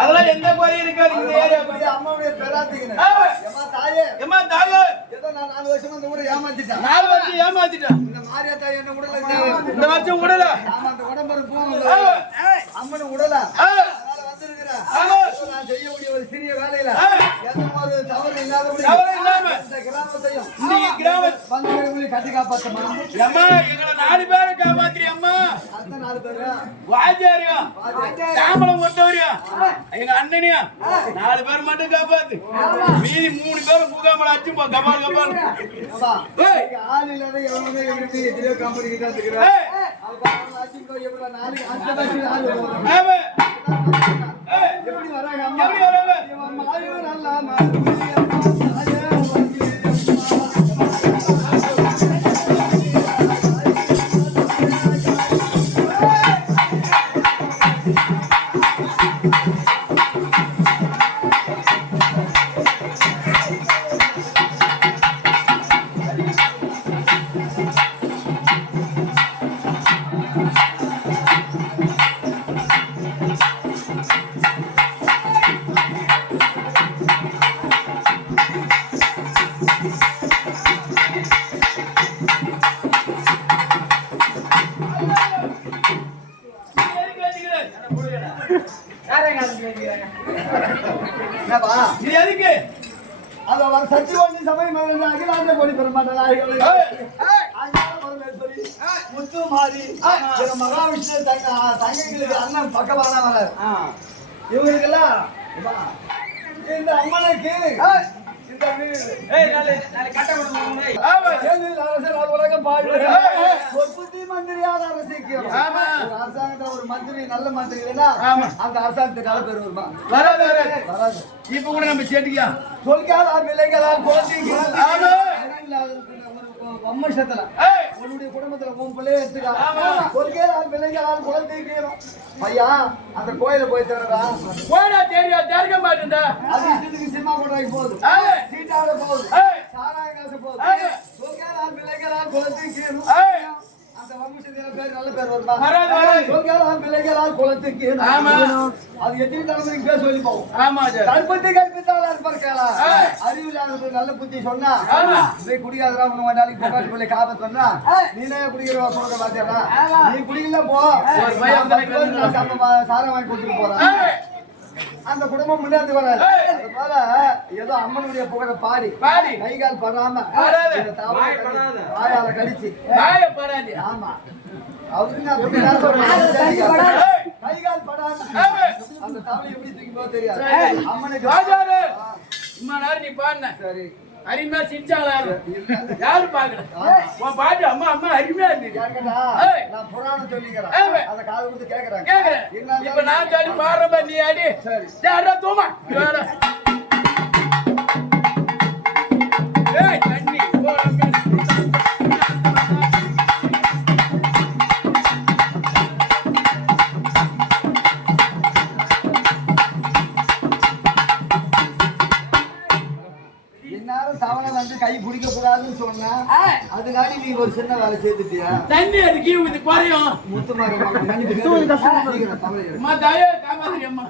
அதெல்லாம் எந்த குறையும் இருக்காது. அம்மாவுடைய பெறாத்தீங்க எம்மா தாயே ஏதோ நான் 4 வருஷமா இந்த ஊரை ஏமாத்திட்டேன். 4 வருஷம் ஏமாத்திட்டேன். இந்த மாரியா தாய் என்ன உடல இந்த வருஷம் உடல. ஆமா அந்த உடம்பு போகுது. அம்மன் உடல. அதனால வந்திருக்கிறேன். நான் செய்யக்கூடிய ஒரு சிறிய வேலையில எந்த ஒரு தவறு இல்லாம இந்த கிராமத்தையும் நீங்க கிராம வந்தவங்களை கட்டி காப்பாத்தமா. அம்மா எங்களை 4 பேரை காப்பாத்துறீ அம்மா. அந்த 4 பேரு வாஜாரியா தாம்பலம் கொண்டவரியா எங்க அண்ணனியா 4 பேர் மட்டும் காப்பாத்து. மீதி 3 பேரும் புகாமல அச்சு கபால் கபால். ஆள் இல்லாத எவனுமே இருக்கு. எதிரே கம்பெனி கிட்ட இருக்கிறேன். அதுக்கு அச்சு போய் எப்படா 4 அந்த பஸ் ஆள் வருவாங்க. எப்படி வராங்க அம்மா? எப்படி வராங்க? மாயோ நல்லா மாறியா மகாவிஷ்ணு தங்கைகளுக்கு அண்ணன் பக்கவான வர இவங்களுக்கெல்லாம் இந்த அம்மனுக்கு ஒரு மந்திரி நல்ல மந்திரி அந்த அரசாங்கத்துக்கு நல்ல பேர் வருமா? வராது. இப்ப கூட நம்ம சேர்த்துக்கலாம். சொல்காதா விலைகளா வம்சத்துல உன்னுடைய குடும்பத்துல உன் பிள்ளைய எடுத்துக்கலாம். சொல்காதா விலைகளா குழந்தைக்கு ஐயா அந்த கோயில போய் தரடா. கோயிலா தெரிக்க மாட்டேன்டா. அது இஷ்டத்துக்கு சினிமா போட்டாங்க போகுது, சீட்டாட போகுது, சாராய காசு போகுது. சொல்காதா விலைகளா குழந்தைக்கு அந்த வம்சத்துல பேர் நல்ல பேர் வருமா? சொல்காதா விலைகளா குழந்தைக்கு அது எத்தனை தலைமுறைக்கு பேச சொல்லி போகும். கற்பத்தை கற்பித்தால் அற்பர்களா அறிவு இல்லாத நல்ல புத்தி சொன்னா குடிக்காதரா உன் நாளைக்கு பொக்காட்டு பிள்ளை காப்ப சொன்னா நீனே குடிக்கிறவா சொல்ற பாத்தியா? நீ குடிக்கல போ சாரம் வாங்கி கொடுத்துட்டு போறான். அந்த குடும்பம் முன்னாடி வராது. அதனால ஏதோ அம்மனுடைய புகழ பாடி கை கால் படாம வாயால கடிச்சு ஆமா அவருக்கு கை கால் படாம அந்த தவளை எப்படி தூக்கி போக தெரியாது. அம்மனுக்கு நீ பாடின சரி அருமையா சிரிச்சாங்களா? யாரு பாக்கல உன் பாட்டு அம்மா அம்மா அருமையா இருந்துச்சு. நான் புராணம் சொல்லிக்கிறேன், அதை காது கொடுத்து கேக்குறாங்க. இப்ப நான் சொல்லி பாடுறப்ப நீ அடி யாரா தூமா தண்ணி தவளை வந்து கை பிடிக்க கூடாதுன்னு சொன்னா அதுக்காக நீ ஒரு சின்ன வேலை சேர்த்துட்டியா? தண்ணி அதுக்கு இது குறையும். முத்துமாரி அம்மா